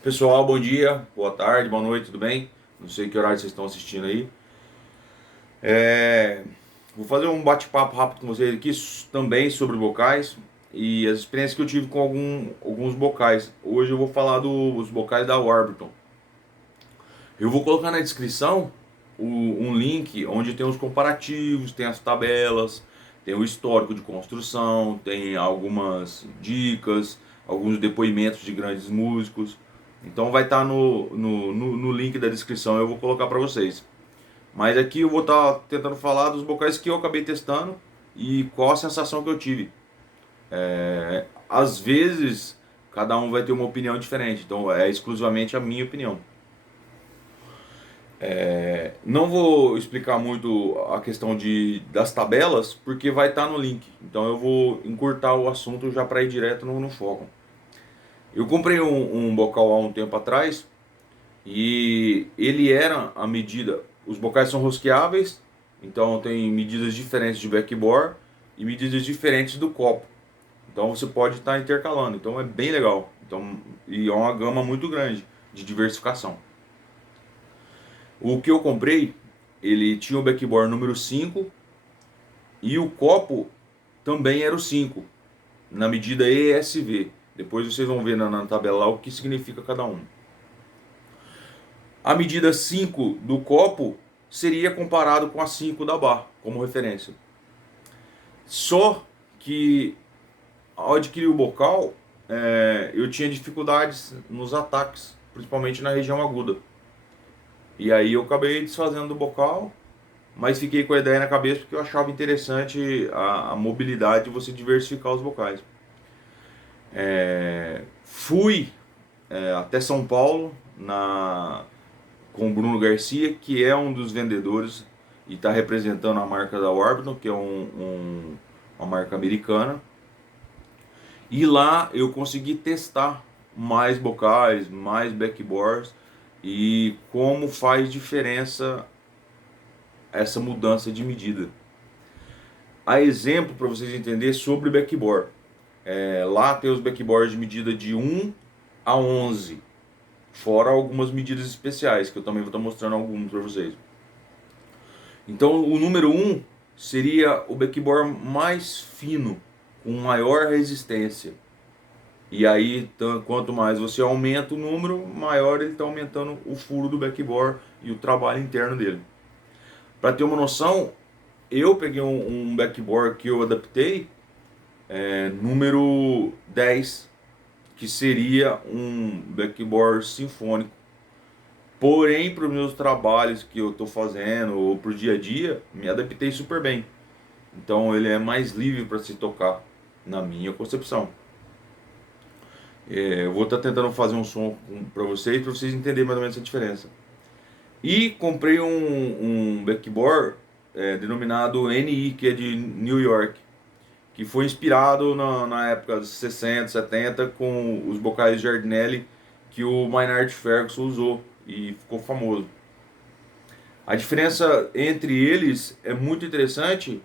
Pessoal, bom dia, boa tarde, boa noite, tudo bem? Não sei que horário vocês estão assistindo aí. É, Vou fazer um bate-papo rápido com vocês aqui também sobre bocais e as experiências que eu tive com alguns bocais. Hoje eu vou falar dos bocais da Warburton. Eu vou colocar na descrição um link onde tem os comparativos, tem as tabelas, tem o histórico de construção, tem algumas dicas, alguns depoimentos de grandes músicos. Então vai estar no link da descrição, eu vou colocar para vocês. Mas aqui eu vou estar tentando falar dos bocais que eu acabei testando e qual a sensação que eu tive. Às vezes, cada um vai ter uma opinião diferente, então é exclusivamente a minha opinião. Não vou explicar muito a questão das tabelas, porque vai estar no link. Então eu vou encurtar o assunto já para ir direto no foco. Eu comprei um bocal há um tempo atrás e ele era a medida. Os bocais são rosqueáveis, então tem medidas diferentes de backbore e medidas diferentes do copo. Então você pode estar intercalando. Então é bem legal. Então, e é uma gama muito grande de diversificação. O que eu comprei, ele tinha o backbore número 5 e o copo também era o 5 na medida ESV. Depois vocês vão ver na tabela lá o que significa cada um. A medida 5 do copo seria comparado com a 5 da barra, como referência. Só que ao adquirir o bocal, eu tinha dificuldades nos ataques, principalmente na região aguda. E aí eu acabei desfazendo do bocal, mas fiquei com a ideia na cabeça porque eu achava interessante a mobilidade de você diversificar os bocais. Fui até São Paulo com o Bruno Garcia, que é um dos vendedores e está representando a marca da Warburton, que é uma marca americana. E lá eu consegui testar mais bocais, mais backboards e como faz diferença essa mudança de medida. A exemplo para vocês entenderem sobre backboard. Lá tem os backboards de medida de 1 a 11, fora algumas medidas especiais, que eu também vou estar mostrando algumas para vocês. Então o número 1 seria o backboard mais fino, com maior resistência. E aí, quanto mais você aumenta o número, maior ele está aumentando o furo do backbore e o trabalho interno dele. Para ter uma noção, eu peguei um backbore que eu adaptei, número 10, que seria um backbore sinfônico. Porém, para os meus trabalhos que eu estou fazendo ou para o dia a dia, me adaptei super bem. Então ele é mais livre para se tocar, na minha concepção. Eu vou estar tentando fazer um som para vocês entenderem mais ou menos essa diferença. E comprei um backboard denominado NI, que é de New York, que foi inspirado na época dos 60, 70 com os bocais Giardinelli que o Maynard Ferguson usou e ficou famoso. A diferença entre eles é muito interessante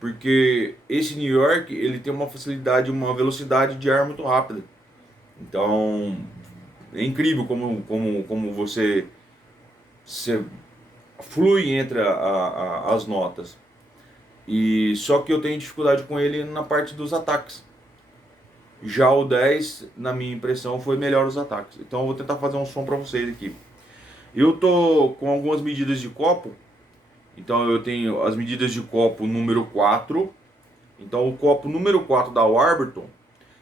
porque esse New York ele tem uma facilidade, uma velocidade de ar muito rápida. Então é incrível como você flui entre as notas. E só que eu tenho dificuldade com ele na parte dos ataques. Já o 10, na minha impressão, foi melhor os ataques. Então eu vou tentar fazer um som para vocês aqui. Eu tô com algumas medidas de copo. Então eu tenho as medidas de copo número 4. Então o copo número 4 da Warburton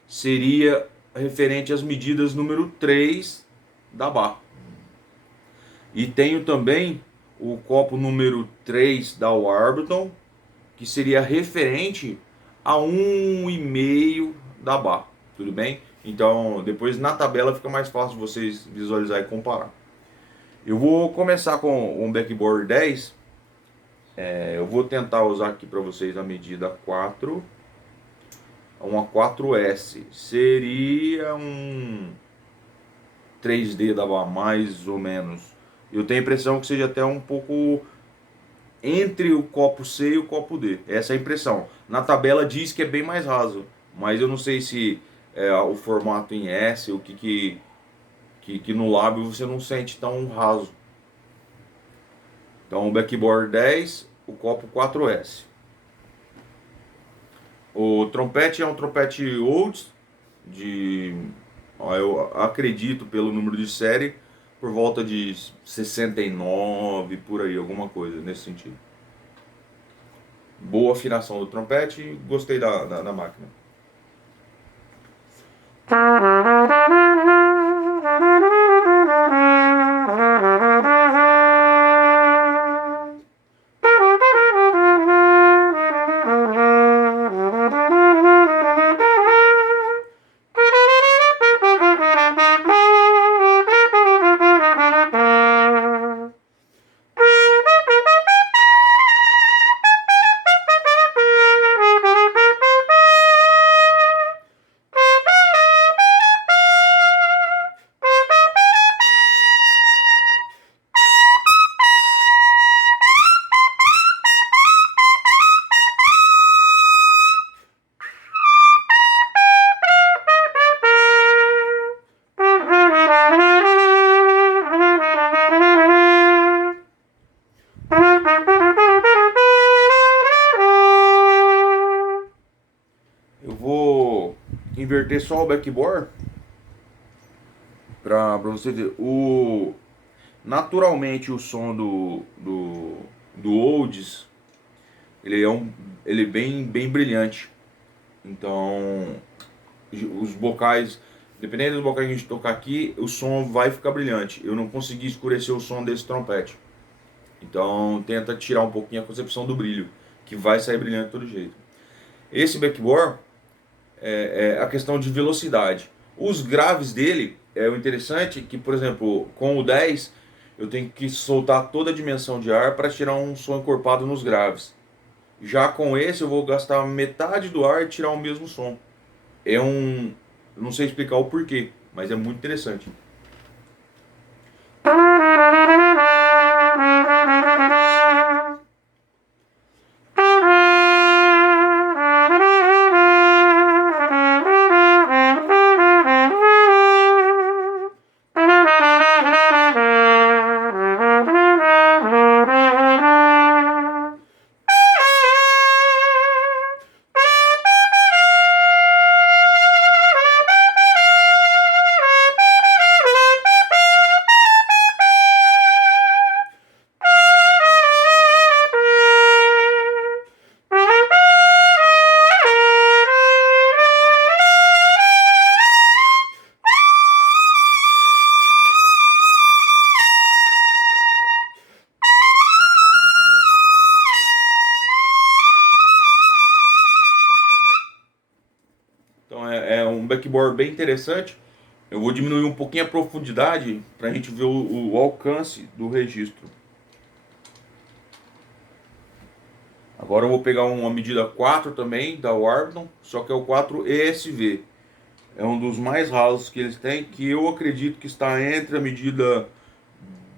seria referente às medidas número 3 da barra. E tenho também o copo número 3 da Warburton, que seria referente a 1,5 da barra. Tudo bem? Então, depois na tabela fica mais fácil de vocês visualizar e comparar. Eu vou começar com um backboard 10. Eu vou tentar usar aqui para vocês a medida 4. Uma 4S. Seria um 3D da barra, mais ou menos. Eu tenho a impressão que seja até um pouco entre o copo C e o copo D. Essa é a impressão. Na tabela diz que é bem mais raso, mas eu não sei se é o formato em S, que no lábio você não sente tão raso. Então o backboard 10, o copo 4S. O trompete é um trompete Olds, eu acredito pelo número de série, por volta de 69, por aí, alguma coisa nesse sentido. Boa afinação do trompete, gostei da máquina. Eu vou inverter só o backboard para você ver. Naturalmente o som do Olds ele é bem brilhante. Então os bocais, dependendo dos bocais que a gente tocar aqui, o som vai ficar brilhante. Eu não consegui escurecer o som desse trompete. Então tenta tirar um pouquinho a concepção do brilho, que vai sair brilhante de todo jeito. Esse backboard é a questão de velocidade. Os graves dele, o interessante que, por exemplo, com o 10, eu tenho que soltar toda a dimensão de ar para tirar um som encorpado nos graves. Já com esse eu vou gastar metade do ar e tirar o mesmo som. Não sei explicar o porquê, mas é muito interessante. Então é um backboard bem interessante. Eu vou diminuir um pouquinho a profundidade para a gente ver o alcance do registro. Agora eu vou pegar uma medida 4 também, da Warbton, só que é o 4 ESV. É um dos mais rasos que eles têm, que eu acredito que está entre a medida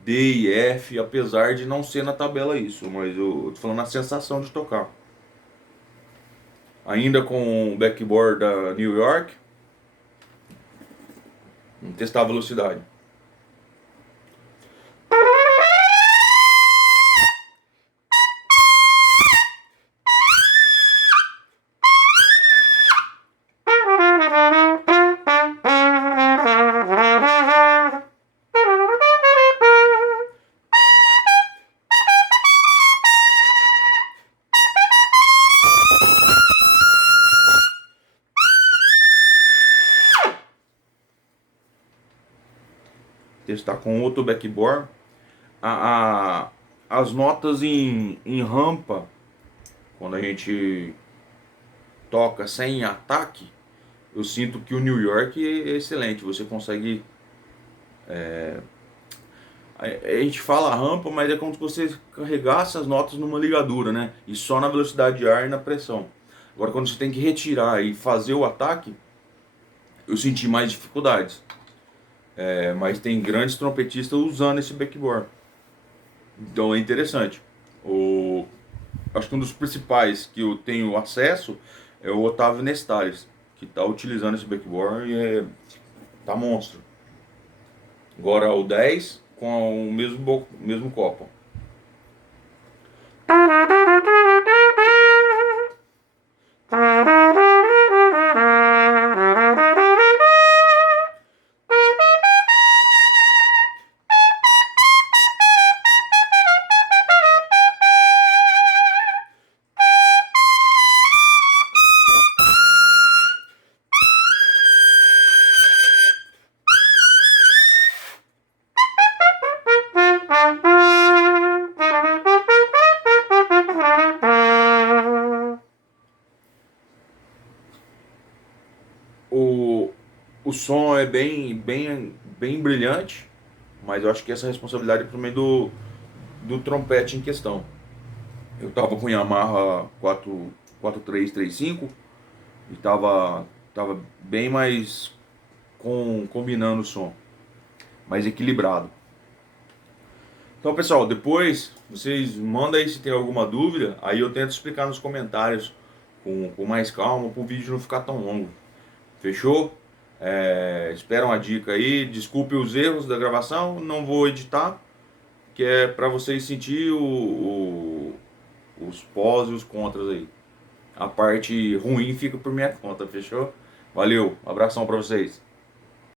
D e F, apesar de não ser na tabela isso, mas eu tô falando a sensação de tocar. Ainda com o backboard da New York, vamos testar a velocidade. Testar com outro backboard. As notas em rampa, quando a gente toca sem ataque, eu sinto que o New York é excelente. Você consegue. A gente fala rampa, mas é como se você carregasse as notas numa ligadura, né? E só na velocidade de ar e na pressão. Agora, quando você tem que retirar e fazer o ataque, eu senti mais dificuldades. Mas tem grandes trompetistas usando esse backboard. Então é interessante. Acho que um dos principais que eu tenho acesso é o Otávio Nestales, que está utilizando esse backboard e tá monstro. Agora o 10 com o mesmo copo. O, o som é bem brilhante, mas eu acho que essa responsabilidade é por meio do trompete em questão. Eu tava com Yamaha 4335 e tava bem mais combinando o som, mais equilibrado. Então, pessoal, depois vocês mandam aí se tem alguma dúvida, aí eu tento explicar nos comentários com mais calma, para o vídeo não ficar tão longo. Fechou? Espera uma dica aí, desculpe os erros da gravação, não vou editar, que é para vocês sentir os pós e os contras aí. A parte ruim fica por minha conta, fechou? Valeu, abração para vocês.